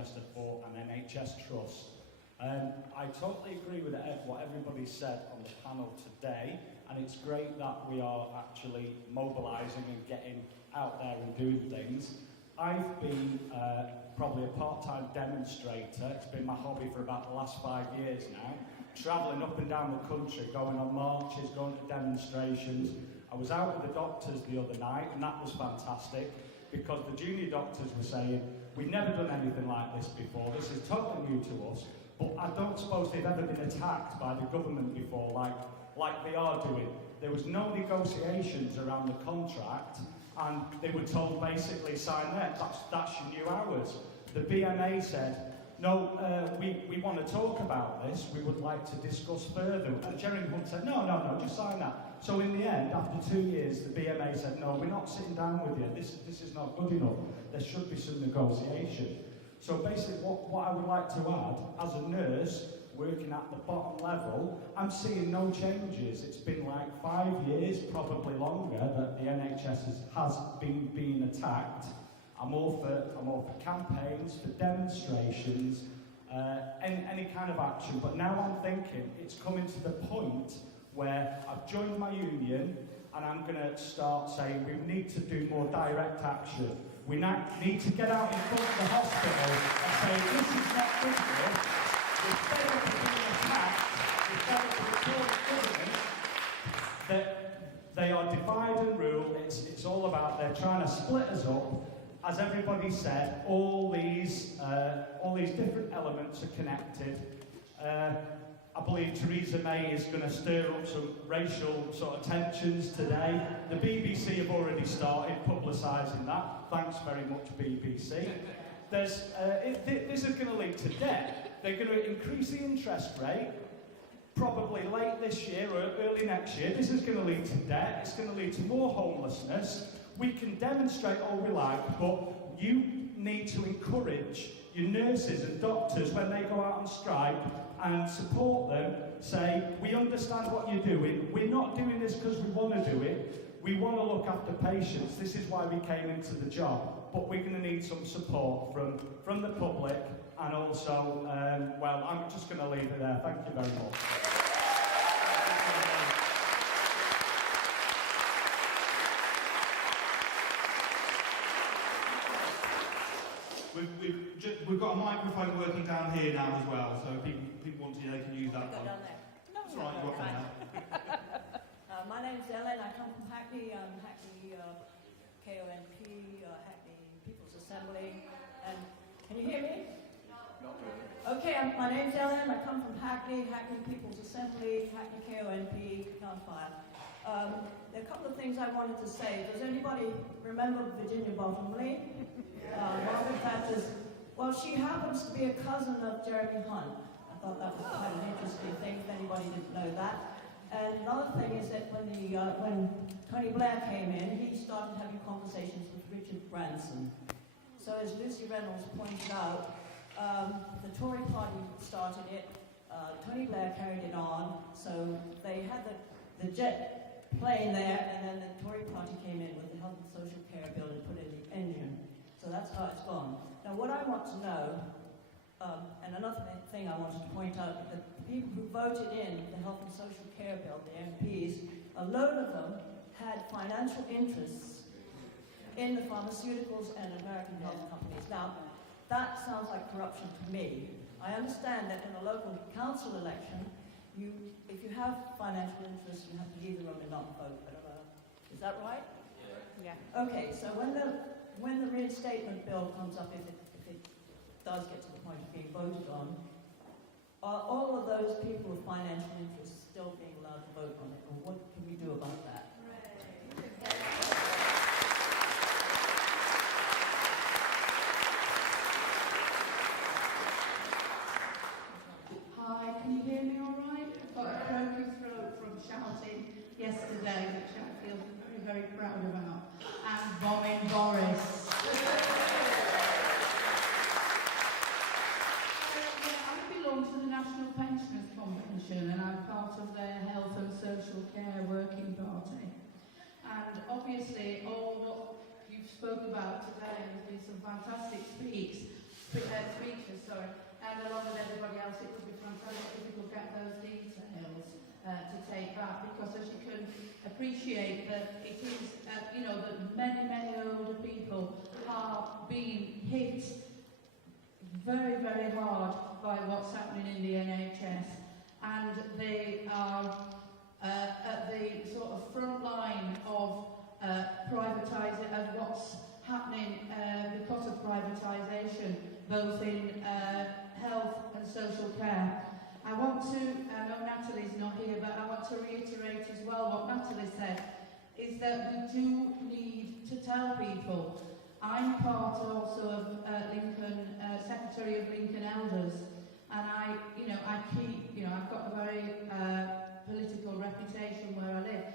Manchester for an NHS trust. I totally agree with what everybody said on the panel today, and it's great that we are actually mobilising and getting out there and doing things. I've been probably a part-time demonstrator. It's been my hobby for about the last 5 years now, travelling up and down the country, going on marches, going to demonstrations. I was out with the doctors the other night, and that was fantastic, because the junior doctors were saying, we've never done anything like this before, this is totally new to us, but I don't suppose they've ever been attacked by the government before, like they are doing. There was no negotiations around the contract, and they were told basically sign there, that's your new hours. The BMA said, no, we want to talk about this, we would like to discuss further. And Jeremy Hunt said, no, just sign that. So in the end, after 2 years, the BMA said, no, we're not sitting down with you, this is not good enough, there should be some negotiation. So basically what I would like to add, as a nurse, working at the bottom level, I'm seeing no changes. It's been like 5 years, probably longer, that the NHS has been being attacked. I'm all for campaigns, for demonstrations, any kind of action. But now I'm thinking it's coming to the point where I've joined my union and I'm going to start saying we need to do more direct action. We need to get out in front of the hospital and say this is not good for us. We're fed up of being attacked. We're fed up of the Tory government that they are divide and rule. It's all about they're trying to split us up. As everybody said, all these different elements are connected. I believe Theresa May is going to stir up some racial sort of tensions today. The BBC have already started publicising that. Thanks very much, BBC. This is going to lead to debt. They're going to increase the interest rate, probably late this year or early next year. This is going to lead to debt. It's going to lead to more homelessness. We can demonstrate all we like, but you need to encourage your nurses and doctors when they go out on strike and support them, say, we understand what you're doing, we're not doing this because we want to do it, we want to look after patients, this is why we came into the job, but we're going to need some support from the public, and also, well, I'm just going to leave it there. Thank you very much. We've got a microphone working down here now as well, so if people want to, they can use that one. Go down there. No, that's right, you're welcome now. My name's Ellen, I come from Hackney. I'm Hackney KONP, Hackney People's Assembly. And can you hear me? Not really. Okay, my name's Ellen, I come from Hackney People's Assembly, Hackney KONP, Count 5. There are a couple of things I wanted to say. Does anybody remember Virginia Bottomley? Margaret Thatcher's, well, she happens to be a cousin of Jeremy Hunt. I thought that was quite an interesting thing, if anybody didn't know that. And another thing is that when Tony Blair came in, he started having conversations with Richard Branson. So as Lucy Reynolds pointed out, the Tory party started it, Tony Blair carried it on, so they had the jet plane there, and then the Tory party came in with the Health and Social Care Bill and put in the engine. So that's how it's gone. Now what I want to know, and another thing I wanted to point out, that the people who voted in the Health and Social Care Bill, the MPs, a load of them had financial interests in the pharmaceuticals and American health companies. Now, that sounds like corruption to me. I understand that in a local council election, if you have financial interests, you have to leave the room and not vote. Is that right? Yeah. Okay, so when the reinstatement bill comes up, if it does get to the point of being voted on, are all of those people with financial interests still being allowed to vote on it, or what can we do about that? Hi, can you hear me all right? I've got a croaky throat from shouting yesterday, which I feel very, very proud about. And bombing Boris. I belong to the National Pensioners Convention, and I'm part of their Health and Social Care Working Party. And obviously, all what you've spoke about today has been some fantastic speaks. speeches, and along with everybody else, it would be fantastic if we could get those details to take back, because as you can appreciate that it is, that many, many older people are being hit very, very hard by what's happening in the NHS, and they are at the sort of front line of privatising, of what's happening because of privatisation, both in health and social care. I want to, I know Natalie's not here, but I want to reiterate as well what Natalie said, is that we do need to tell people. I'm part also of Lincoln, Secretary of Lincoln Elders, and I keep, I've got a very political reputation where I live,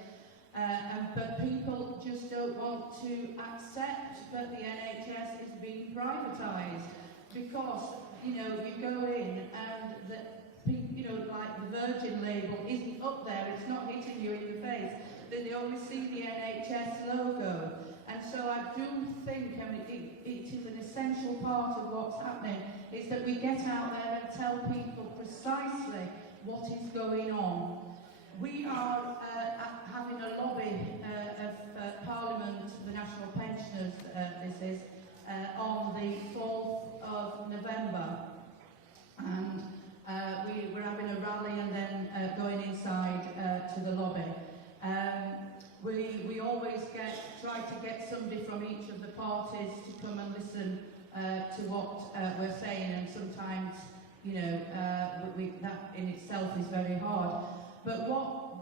but people just don't want to accept that the NHS is being privatised, because, you go in and like the Virgin label isn't up there, it's not hitting you in the face, then they only see the NHS logo. And so I do think, it is an essential part of what's happening, is that we get out there and tell people precisely what is going on. We are having a lobby of Parliament, the National Pensioners, this is, on the 4th of November. And we're having a rally and then going inside to the lobby. We always try to get somebody from each of the parties to come and listen to what we're saying, and sometimes, that in itself is very hard. But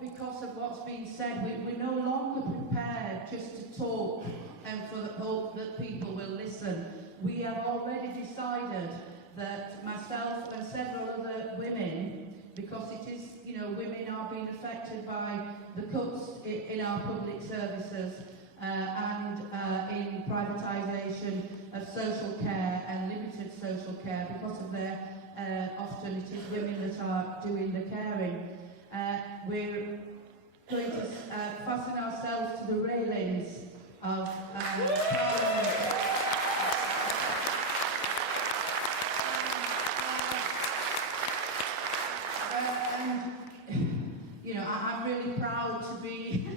because of what's been said, we're no longer prepared just to talk and for the hope that people will listen. We have already decided that myself and several other women, because it is, women are being affected by the cuts in our public services and in privatisation of social care and limited social care, because of their, often it is women that are doing the caring. We're going to fasten ourselves to the railings of Parliament. I'm really proud to be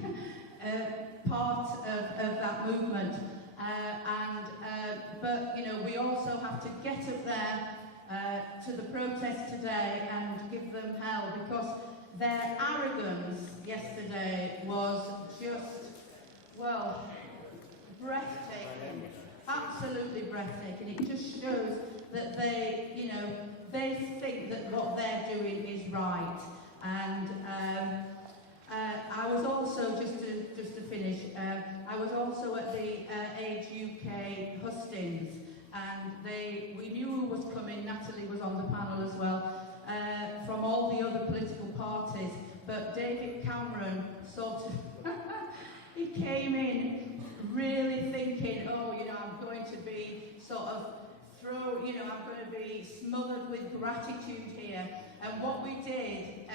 part of that movement, but we also have to get up there to the protest today and give them hell, because their arrogance yesterday was just, breathtaking, absolutely breathtaking. It just shows that they, they think that what they're doing is right. And I was also, just to finish, I was also at the Age UK hustings, and we knew who was coming. Natalie was on the panel as well, from all the other political parties, but David Cameron sort of, he came in really thinking, I'm going to be sort of I'm going to be smothered with gratitude here. And what we did,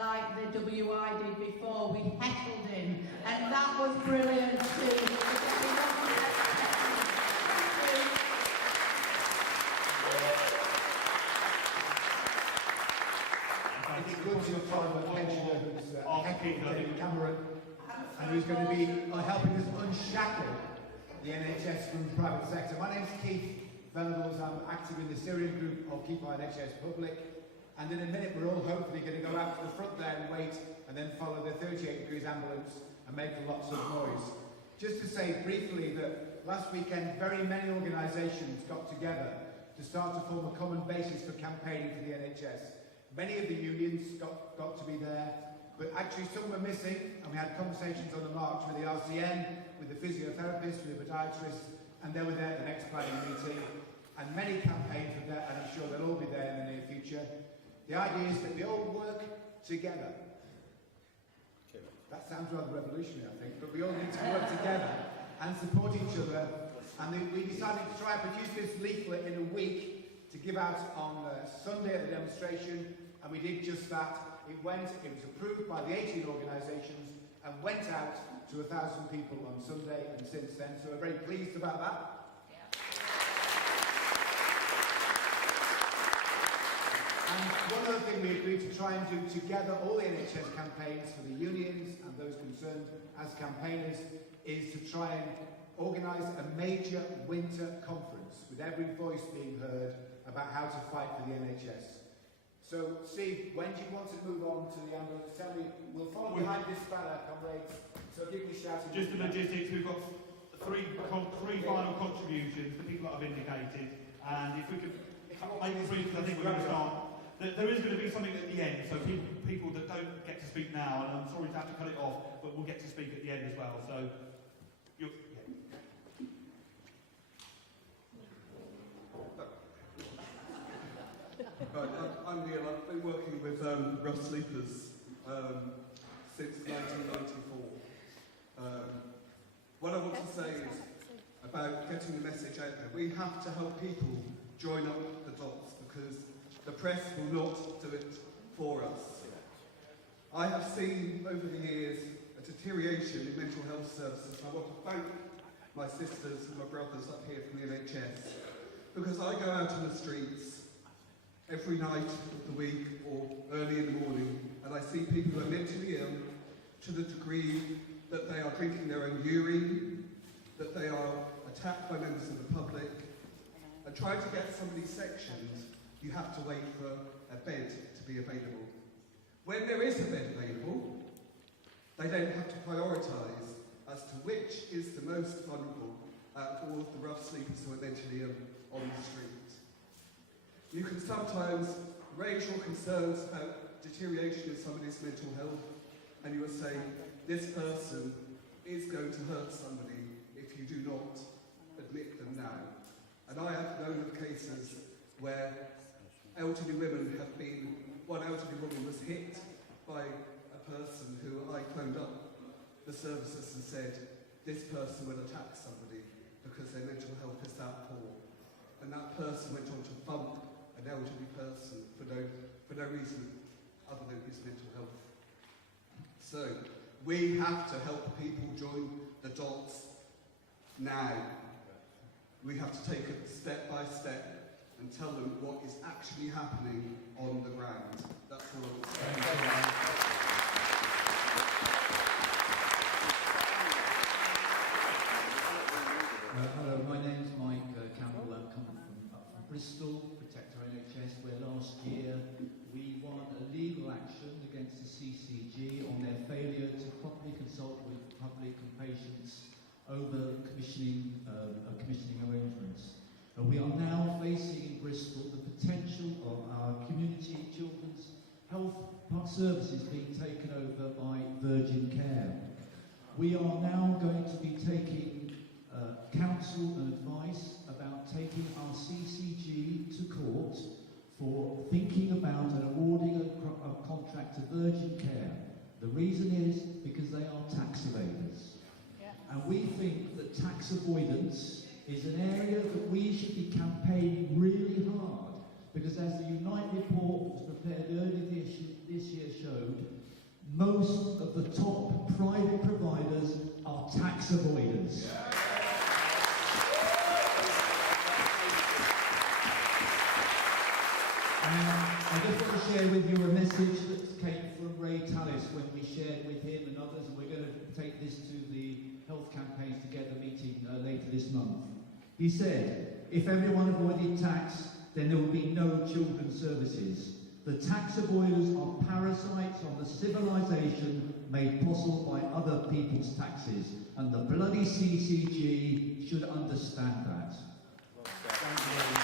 like the WI did before, we heckled him. And that was brilliant too. It's good to follow a pensioner who's heckled David Cameron, and who's going to be helping us unshackle the NHS from the private sector. My name's Keith Venables. I'm active in the steering group of Keep Our NHS Public. And in a minute, we're all hopefully going to go out to the front there and wait, and then follow the 38 degrees ambulance and make lots of noise. Just to say briefly that last weekend, very many organisations got together to start to form a common basis for campaigning for the NHS. Many of the unions got to be there, but actually some were missing, and we had conversations on the march with the RCN, with the physiotherapists, with the podiatrists, and they were there at the next planning meeting. And many campaigns were there, and I'm sure they'll all be there in the near future. The idea is that we all work together. That sounds rather revolutionary, I think, but we all need to work together and support each other. And we decided to try and produce this leaflet in a week to give out on Sunday at the demonstration, and we did just that. It was approved by the 18 organisations and went out to 1,000 people on Sunday and since then, so we're very pleased about that. And one other thing we agreed to try and do together, all the NHS campaigns for the unions and those concerned as campaigners, is to try and organise a major winter conference with every voice being heard about how to fight for the NHS. So, Steve, when do you want to move on to the ambulance? Tell me, we'll follow behind this banner, comrades, so give me a shout. Just the logistics, we've got three final contributions that people have indicated, and if we could make three, because I think we're going to start. There is going to be something at the end, so people that don't get to speak now, and I'm sorry to have to cut it off, but we'll get to speak at the end as well. So, Right, I'm Neil. I've been working with rough sleepers since 1994. What I want to say is about getting the message out there. We have to help people join up the dots because the press will not do it for us. I have seen over the years a deterioration in mental health services, and I want to thank my sisters and my brothers up here from the NHS because I go out on the streets every night of the week or early in the morning, and I see people who are mentally ill to the degree that they are drinking their own urine, that they are attacked by members of the public, and trying to get some of these sections, you have to wait for a bed to be available. When there is a bed available, they then have to prioritise as to which is the most vulnerable out of all of the rough sleepers who are mentally ill on the street. You can sometimes raise your concerns about deterioration in somebody's mental health, and you will say, this person is going to hurt somebody if you do not admit them now. And I have known of cases where elderly women have been, one elderly woman was hit by a person who I phoned up the services and said, this person will attack somebody because their mental health is that poor. And that person went on to bump an elderly person for no reason other than his mental health. So, we have to help people join the dots now. We have to take it step by step and tell them what is actually happening on the ground. That's all I want to say. Hello, my name's Mike Campbell. I'm coming from Bristol, Protect Our NHS, where last year we won a legal action against the CCG on their failure to properly consult with public and patients over commissioning arrangements. We are now facing in Bristol the potential of our community children's health services being taken over by Virgin Care. We are now going to be taking counsel and advice about taking our CCG to court for thinking about and awarding a contract to Virgin Care. The reason is because they are tax evaders. Yeah. And we think that tax avoidance is an area that we should be campaigning really hard, because as the Unite report that was prepared earlier this year showed, most of the top private providers are tax avoiders. Yeah. I just want to share with you a message that came from Ray Tallis when we shared with him and others, and we're going to take this to the Health Campaigns Together meeting later this month. He said, if everyone avoided tax, then there would be no children's services. The tax avoiders are parasites on the civilization made possible by other people's taxes, and the bloody CCG should understand that. thank you.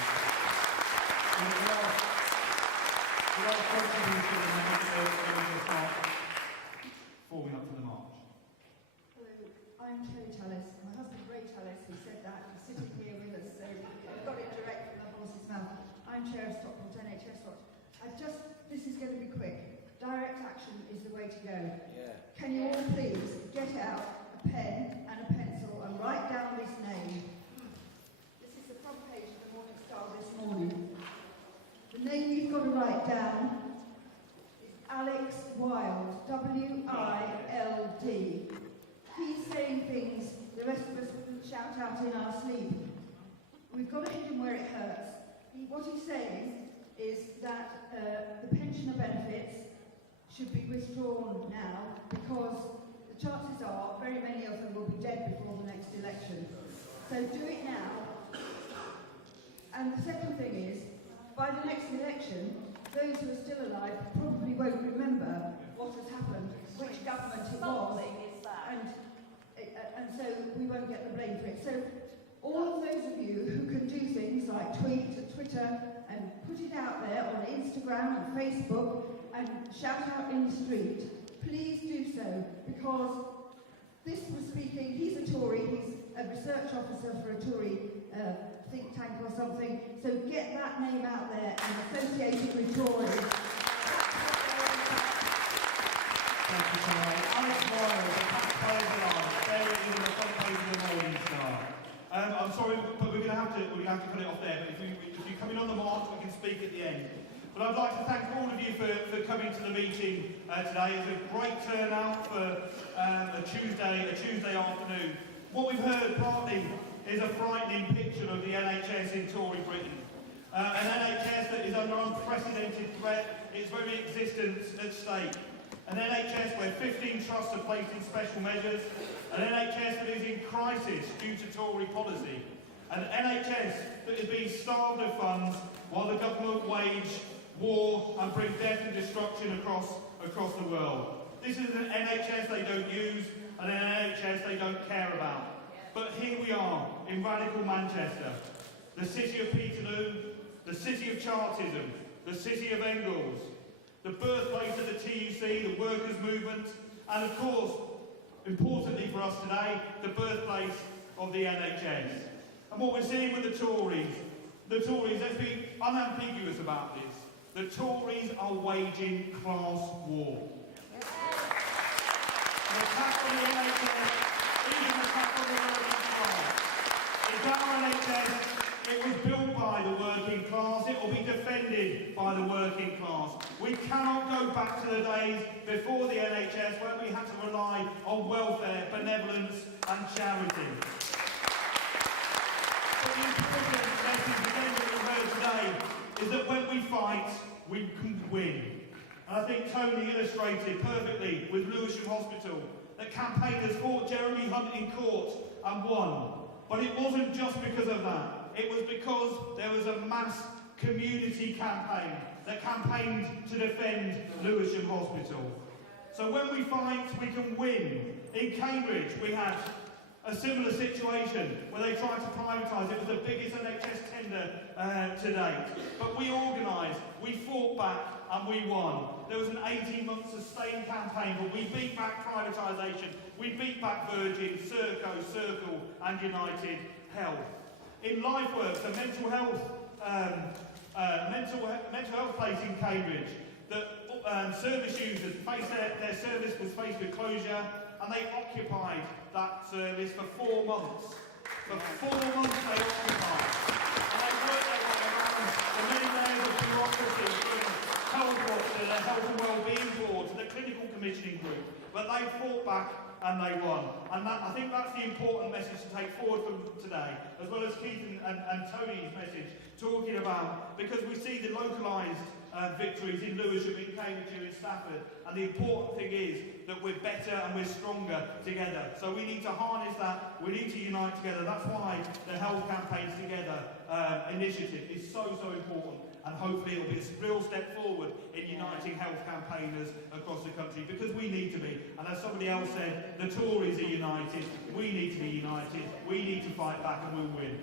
Forming up for the march. Hello, I'm Kerry Tallis. My husband Ray Tallis, who said that, is sitting here with us, so I've got it direct from the horse's mouth. I'm Chair of Stockport NHS Watch. This is going to be quick. Direct action is the way to go. Yeah. Can you all please get out a pen and a pencil and write down this name? This is the front page of the Morning Star this morning. The name you've got to write down is Alex Wild, W-I-L-D. He's saying things the rest of us wouldn't shout out in our sleep. We've got to hit him where it hurts. What he's saying is that the pensioner benefits should be withdrawn now, because the chances are very many of them will be dead before the next election. So do it now. And the second thing is, by the next election, those who are still alive probably won't remember what has happened, which government it was, and so we won't get the blame for it. So all of those of you who can do things like tweet and Twitter and put it out there on Instagram and Facebook and shout out in the street, please do so, because this was speaking, he's a Tory, he's a research officer for a Tory think tank or something, so get that name out there and associate it with Tories. Thank you, Charlie. Alex Moyle, the taxpayers alive, there it is on the front page of the Morning Star. I'm sorry, but we're going to have to cut it off there. But if you come in on the march, we can speak at the end. But I'd like to thank all of you for coming to the meeting today. It's a great turnout for a Tuesday afternoon. What we've heard partly is a frightening picture of the NHS in Tory Britain. An NHS that is under unprecedented threat, its very existence at stake. An NHS where 15 trusts are placed in special measures. An NHS that is in crisis due to Tory policy. An NHS that is being starved of funds while the government wage war and bring death and destruction across the world. This is an NHS they don't use and an NHS they don't care about. But here we are in radical Manchester, the city of Peterloo, the city of Chartism, the city of Engels, the birthplace of the TUC, the workers' movement, and of course, importantly for us today, the birthplace of the NHS. And what we're seeing with the Tories, let's be unambiguous about this, the Tories are waging class war. An attack on the NHS is an attack on the working class. It's our NHS. It was built by the working class. It will be defended by the working class. We cannot go back to the days before the NHS where we had to rely on welfare, benevolence and charity. But the important message again that we've heard today is that when we fight, we can win. And I think Tony illustrated perfectly with Lewisham Hospital that campaigners fought Jeremy Hunt in court and won. But it wasn't just because of that. It was because there was a mass community campaign that campaigned to defend Lewisham Hospital. So when we fight, we can win. In Cambridge, we had a similar situation where they tried to privatise. It was the biggest NHS tender to date. But we organised, we fought back, and we won. There was an 18-month sustained campaign, but we beat back privatisation. We beat back Virgin, Serco, Circle, and United Health. In LifeWorks, a mental health place in Cambridge, that service users faced their service was faced with closure, and they occupied that service for 4 months. For 4 months they occupied. And they worked their way around the many layers of bureaucracy, from Health Watch to the Health and Wellbeing Board to the Clinical Commissioning Group. But they fought back and they won. And I think that's the important message to take forward from today, as well as Keith and Tony's message, talking about, because we see the localised victories in Lewisham, in Cambridge, in Stafford, and the important thing is that we're better and we're stronger together. So we need to harness that, we need to unite together. That's why the Health Campaigns Together initiative is so important, and hopefully it'll be a real step forward in uniting health campaigners across the country, because we need to be. And as somebody else said, the Tories are united, we need to be united, we need to fight back and we'll win.